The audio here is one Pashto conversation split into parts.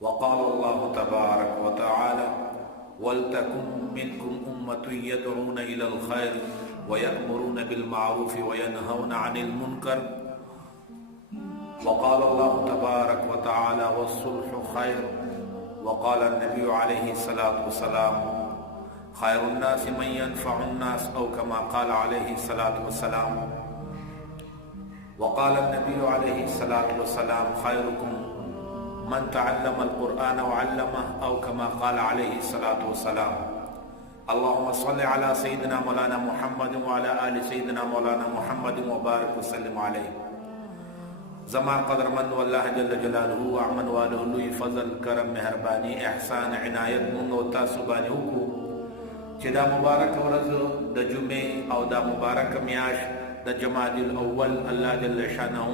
وقال الله تبارك وتعالى ولتكن منكم أمة يدعون إلى الخير ويأمرون بالمعروف وينهون عن المنكر. وقال الله تبارك وتعالى والصلح خير. وقال النبي عليه الصلاة والسلام خير الناس من ينفع الناس أو كما قال عليه الصلاة والسلام. وقال النبي عليه الصلاة والسلام خيركم من تعلم القرآن وعلمه أو كما قال عليه الصلاة والسلام. اللهم صل على سيدنا مولانا محمد وعلى آل سيدنا مولانا محمد وبارك وسلم عليه. زما قدر من والله جل جلاله وعمن واله لوی فضل کرم مهربانی احسان عنایت مونږ او تاسو باندې وکړو چې دا مبارک ورځ د جمعې او دا مبارک میاشت د جمادی الاول الله جل شانه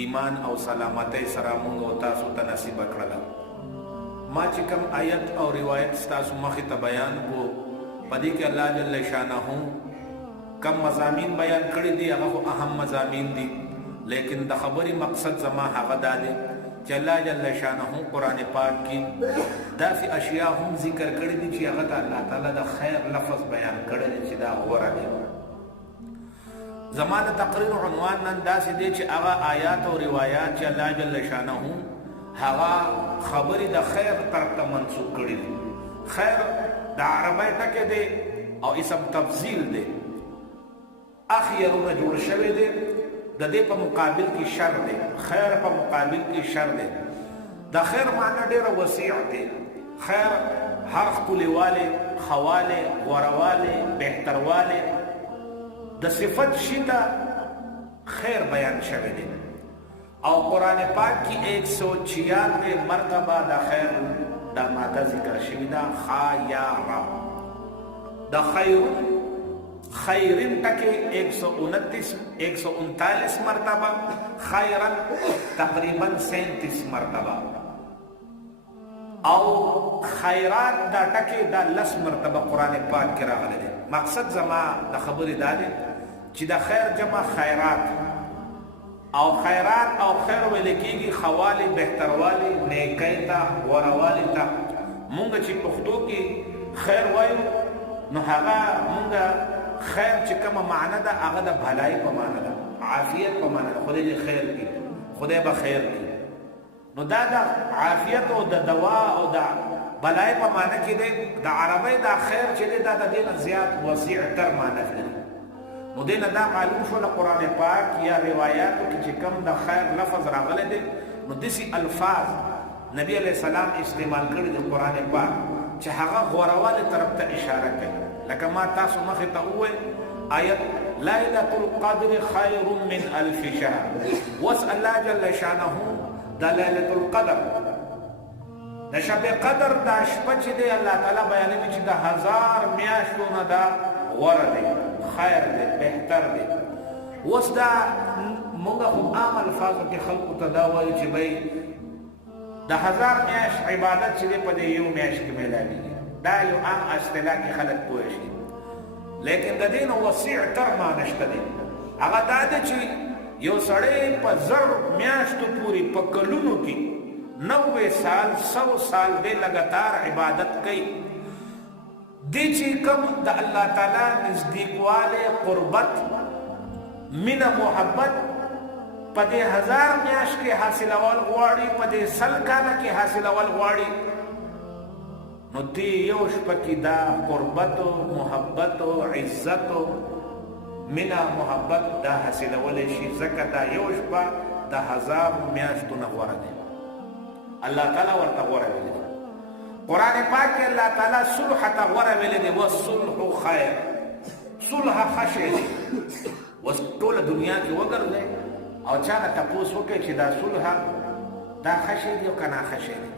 ایمان او سلامتی سره مونږ او تاسو ته نصیب کړل. ما چې کوم آیت او روایت تاسو مخې ته بیان کو پدې کې الله جل شانه کم مضامین بیان کړی دي هغه اهم مضامین دي، لیکن د خبرې مقصد زما هغه دا دی چې الله جل شانه قرآن پاک کې داسې اشیاء هم ذکر کړي دي چې هغه ته الله تعالی د خیر لفظ بیان کړی دی چې دا غوره دی. زما د تقریر عنوان نن داسې دی چې هغه آیات او روایات چې الله جل شانه هغه خبرې د خیر طرف ته منسوب کړي دي. خیر د عربی ټکی دی او اسم تفضیل دی، اخیرونه جوړ شوی دی، د دې په مقابل کې شر دی، خیر په مقابل کې شر دی. د خیر معنی ډیره وسیع دی. خیر هر ښکلیوالی، خوالی، غوروالی، بهتروالی د صفت شي ته خیر بیان شوی دی او قرآن پاک کی 196 مرتبه د خیر دا ماده ذکر شوی دا خایارا. د خیرون خیرن تکی 139 مرتبه، خیرن تقریبا 37 مرتبه او خیرات دا ټکی دا 10 مرتبه قرآن پاک کې راغلی دی. مقصد زما د خبرې دا دی چې د خیر جمع خیرات او خیرات او خیر ویل کېږي خوالی، بهتروالی، نیکی ته، غوروالی ته. مونږ چې پښتو کې خیر وایو نو هغه مونږ خیر چې کومه معنی ده هغه د بھلایي په معنی ده، عافیت په معنی ده، خدای دې خیر کړي، خدای به خیر کړي. نو دا د عافیت او د دوا او د بلای په معنی کې دی. د عربی دا خیر چې دی دا د دې نه زیات وسیع تر معنی لري. نو دې نه دا معلوم شو د قرآن پاک یا روایاتو کې چې کوم د خیر لفظ راغلی دی نو داسې الفاظ نبی علیه السلام استعمال کړي د قرآن پاک چې هغه غوروالي طرف ته اشاره کوي. لکه ما تاسو مخې ته وویل آیت لیلة القدر خیر من الف شهر. وس الله جل شانه دا لیلة القدر د شب قدر دا شپه چې دی الله تعالی بیانوي چې د 1000 میاشتو نه دا غوره دی، خیر دی، بهتر دی. اوس دا موږ خو عام الفاظو کې خلقو ته دا وایو چې بھائی د 1000 میاشت عبادت چې دی په دې یو میاشت کې میلاویږي. دا یو عام اصطلاح کې خلک پوه شي، لیکن د دې نه وسیع تر معنی شته دی. هغه دا دی چې یو سړی په 1000 میاشتو پورې په کلونو کې 90 سال 100 سال دے لگاتار عبادت کئی دی چی کم دا اللہ تعالی نزدیکوال قربت من محبت پدے 1000 میاش کے حاصل اول غواړي، پدے 100 کاله کے حاصل اول غواړي. نو دی یوش پکی دا قربت و محبت و عزت و من محبت دا حاصل اول شي زکه دا یوش پا دا 1000 میاشتو نغواره دی. اللہ تعالی ورته غوره ویلی دی. قرآن پاک کې الله تعالی صلح ته غوره ویلی دی. والصلح خیر، صلح خشی دی. اوس ټوله دنیا کې وګرځئ او چا نه تپوس وکړئ چې دا صلح دا خشی دی او که نه خشی دی.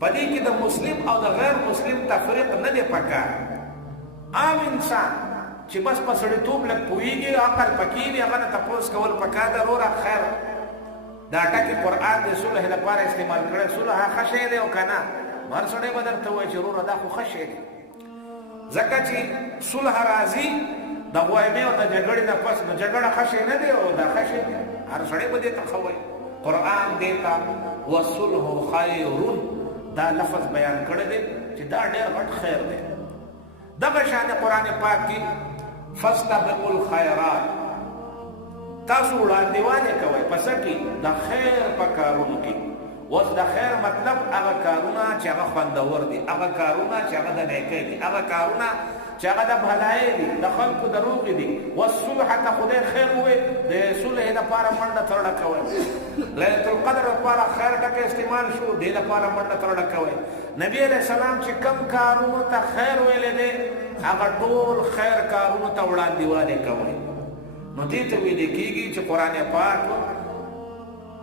په دې کې د مسلم او د غیر مسلم تفریق نه دی پکار. عام انسان چې بس په سړیتوب لږ پوهېږي، عقل پکې وي، هغه نه تپوس کول پکار ده. وروره خیر دا ټکی قرآن د صلح لپاره استعمال کړی، صلح ښه دی او که نه؟ هر سړی به درته وایي چې وروره دا خو ښه شی دی. ځکه چې صلح راځي د غوایمې او د جګړې نه پس، نو جګړه ښه شی نه دی او دا ښه شی دی. هر سړی به دې ته ښه وایي. قرآن دیتا وصلح خیرون دا لفظ بیان کړی دی چې دا ډېر غټ خیر دی. دغه شان قرآن پاک کې فاستبقوا الخيرات، تاسو وړاندېواله کوئ پس کې د خیر په کارونو کې. اوس د خیر مطلب هغه کارونه چې هغه خوندور دي، هغه کارونه چې هغه د نیکۍ دي، هغه کارونه چې هغه د بھلایۍ دي، د خلکو د روغې دي. والصلح ته خدای خیر ووایي، د صلح لپاره منډه ترړه کوئ. لیلة القدر لپاره خیر ټکه استعمال شو، دې لپاره منډه ترړه کوئ. نبی علیہ السلام چې کم کارونو ته خیر ویلې دی هغه ټول خیر کارونو ته وړاندېواله کوئ. نو دې ته ویل کېږي چې قرآن پاک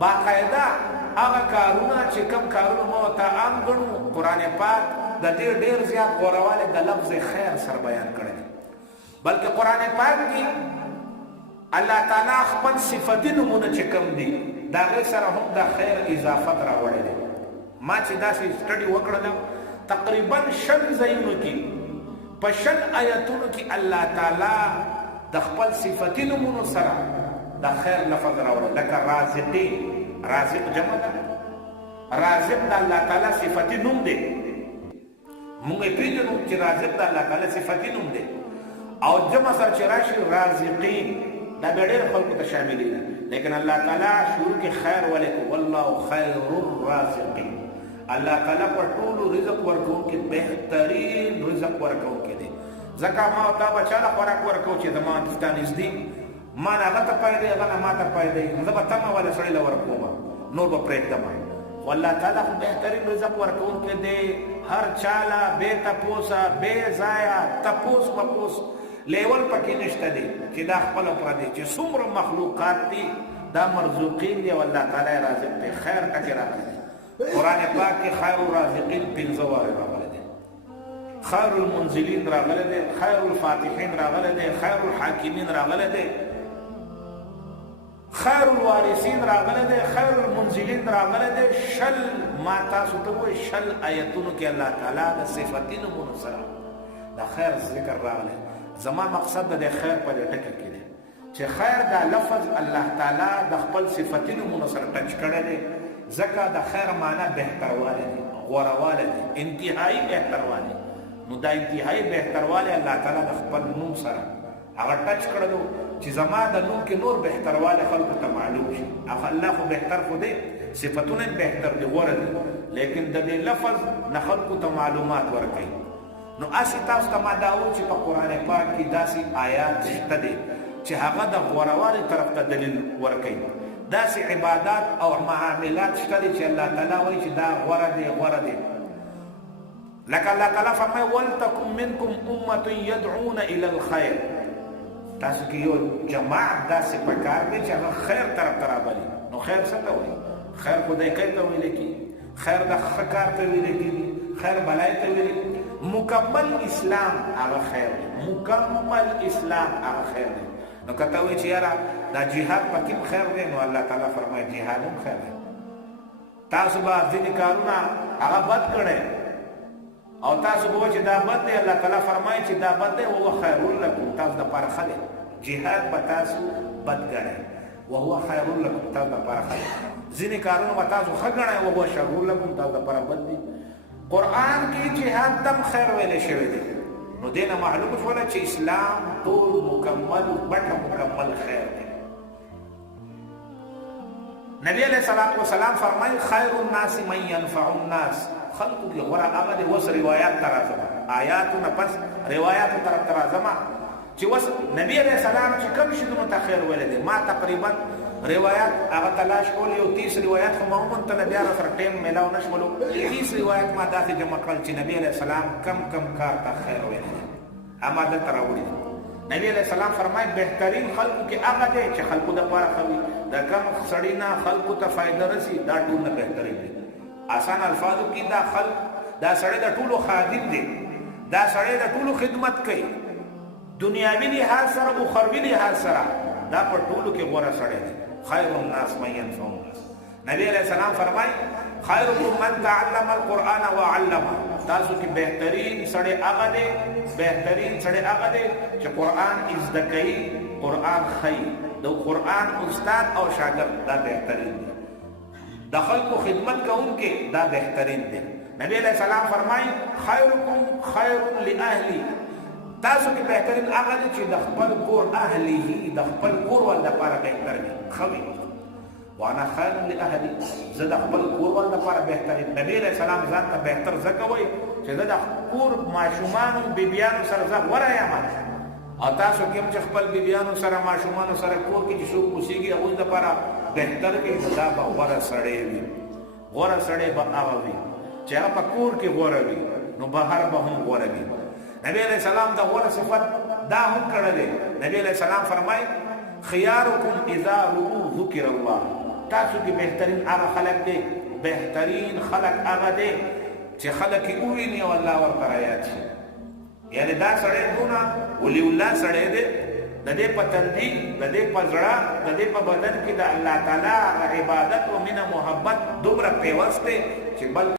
باقاعده هغه کارونه چې کم کارونه مو ته عام ګڼو، قرآن پاک د دې ډېر زیات غوروالی د لفظ خیر سره بیان کړی دی. بلکې قرآن پاک کې الله تعالی خپل صفتي نومونه چې کم دي د هغې سره هم د خیر اضافت راوړی دی. ما چې داسې سټډي وکړله تقریبا 6 ځایونو کې په 6 آیتونو کې الله تعالی د خپل صفتي نومونو سره د خیر لفظ راوړی. لکه رازقین، رازق جمع ده، رازق د الله تعالی صفتي نوم دی. موږ یې پېژنو چې رازق د الله تعالی صفتي نوم دی. او جمع سره چې راشي رازقین دا به ډېر خلکو ته شامل دي، لیکن الله تعالی شروع کې خیر ولیکو والله خیر الرازقین. الله تعالی پر ټولو رزق ورکوونکی بهترین رزق ورکوونکی دی. ځکه ما او تا به چاله خوراک ورکو چې زما ستا نږدې ما نه هغه ته پایدی هغه نه ما ته پایدی، زه به تمه والا سړی له ورکوم نور به پرېږدم. والله تعالی خو بهترین رزق ورکوونکی دی. هر چاله بې تپوسه بې ځایه تپوس مپوس لیول پکې نشته دی چې دا خپله پردی چې څومره مخلوقات دي دا مرزوقین دی او الله تعالی رازق دی. خیر ټکې راغلی دی. قرآن پاک کې خیر الرازقین 15 وارې راغلی دی. خیر المنزلین راغلی دی، خیر الفاتحین راغلی دی، خیر الحاکمین راغلی دی، خیر الوارثین راغلی دی، خیر المنزلین راغلی دی. شل ما تاسو ته وایي 6 آیتونو کې الله تعالی د صفتي نومونو سره د خیر ذکر راغلی. زما مقصد د خیر په دې ټکي کې دی چې خیر دا لفظ الله تعالی د خپل صفتي نومونو سره ټچ کړی دی. ځکه د خیر معنا بهتروالی دی، غوروالی دی، انتهایی بهتروالی. نو دا انتهایی بهتروالی الله تعالی د خپل نوم سره هغه ټچ کړلو چې زما د نوم کې نور بهتروالی خلکو ته معلوم شي. الله خو بهتر خو دی، صفتونه بهتر دي، غوره دي، لیکن د دې لفظ نه خلکو ته معلومات ورکوي. نو اسی تاسو ته ما دا وویل چې په قرآن پاک کې داسې آیات شته دي چې هغه د غوروالي طرف ته دلیل ورکوي. داسې عبادات او معاملات شته دي چې الله تعالی وایي چې دا غوره دی غوره دی. لکه الله تعالی فرمایي ولتکن منکم امة یدعون الی الخیر. تاسو کې یو جماعت داسې پکار دی چې هغه خیر طرف ته رابلي. نو خیر څه ته وایي؟ خیر خدای کوي ته ویل کېږي، خیر د ښه کار ته ویل کېږي، خیر بلای ته ویل کېږي. مکمل اسلام هغه خیر دی، مکمل اسلام هغه خیر دی. نو کته وایي چې یاره دا جهاد پکې خیر دی، نو الله تعالی فرمایي جهاد هم خیر دی. تاسو به ځینې کارونه هغه بد کړئ او تاسو به وایي چې دا بد دی، الله تعالی فرمایي چې دا بد دی وهو خیر لکم، تاسو دپاره ښه دی. جهاد به تاسو بد ګڼئ وهو خیر لکم، تاسو دپاره ښه دی. ځینې کارونه به تاسو ښه ګڼئ وهو شر لکم، تاسو دپاره بد دي. قرآن کې جهاد تم خیر ویلې شوی دی. نو دې نه معلومه شوله چې اسلام ټول مکمل بټه مکمل خیر دی. نبی علیہ الصلوۃ والسلام فرمایي خیر الناس من ينفع الناس. خلقو کې غوره هغه دی. اوس روایات ته راځم، آیاتونه پس روایاتو طرف ته راځم چې اوس نبی علیہ السلام چې کوم شیونو ته خیر ویلی دی. ما تقریبا روایات هغه تلاش کول، یو 30 روایات خو معمولا ته بیا را سره ټیم میلاو نه شولو. 30 روایات ما داسې جمع کړل چې نبی علیہ السلام کم کم کار ته خیر ویلی دی، اما دلته راوړي. نبی علیہ السلام فرمایي بهترین خلقو کې هغه دی چې خلقو دپاره ښه وي. د کم سړي نه خلقو ته فایده رسي دا ټول نه بهترین دی. آسان الفاظو کې دا خلق دا سړی د ټولو خادم دی، دا سړی د ټولو خدمت کوي، دنیاوي لحاظ سره اخروي لحاظ سره دا په ټولو کې غوره سړی دی. خیر الناس من ينفع الناس. نبی علیہ السلام فرمایي خیرکم من تعلم القرآن وعلمه. تاسو کې بهترین سړی هغه دی، بهترین سړی هغه دی چې قرآن زده کوي، قرآن ښیي. د قرآن استاد او شاګرد دا بهترین دی. د خلکو خدمت کوونکي دا بهترین دی. نبی علیہ السلام فرمایي خیرکم خیر لاهلی، تاسو کې بهترین هغه دی چې د خپل کور اهله د خپل کور ول لپاره بهتر وي خوي. وانا خیر لاهلی، زه د خپل کور ول لپاره بهترین. نبی علیہ السلام ځان ته بهتر ځکه وایي چې زه د کور ماشومانو بیبیانو سره زه غوره یم، او تاسو کې هم چې خپل بیبیانو سره ماشومانو سره کور کې چې څوک اوسېږي هغوی لپاره بهتر کې دا به غوره سړی وي. غوره سړی به هغه وي چې هغه په کور کې غوره وي، نو بهر به هم غوره وي. نبی علیہ السلام دا غوره صفت دا هم کړی. نبی علیہ السلام فرمایي خياركم اذا رؤوا ذكر الله، تاسو کې بهترین هغه خلک دی، بهترین خلک هغه دی چې خلک یې وویني او الله ورته رایاد شي. یعنی دا سړی دونه ولی الله سړی دی، د دې په تندي، د دې په زړه، د دې په بدن کې د الله تعالی عبادت او مینه محبت دومره پیوست دی چې بل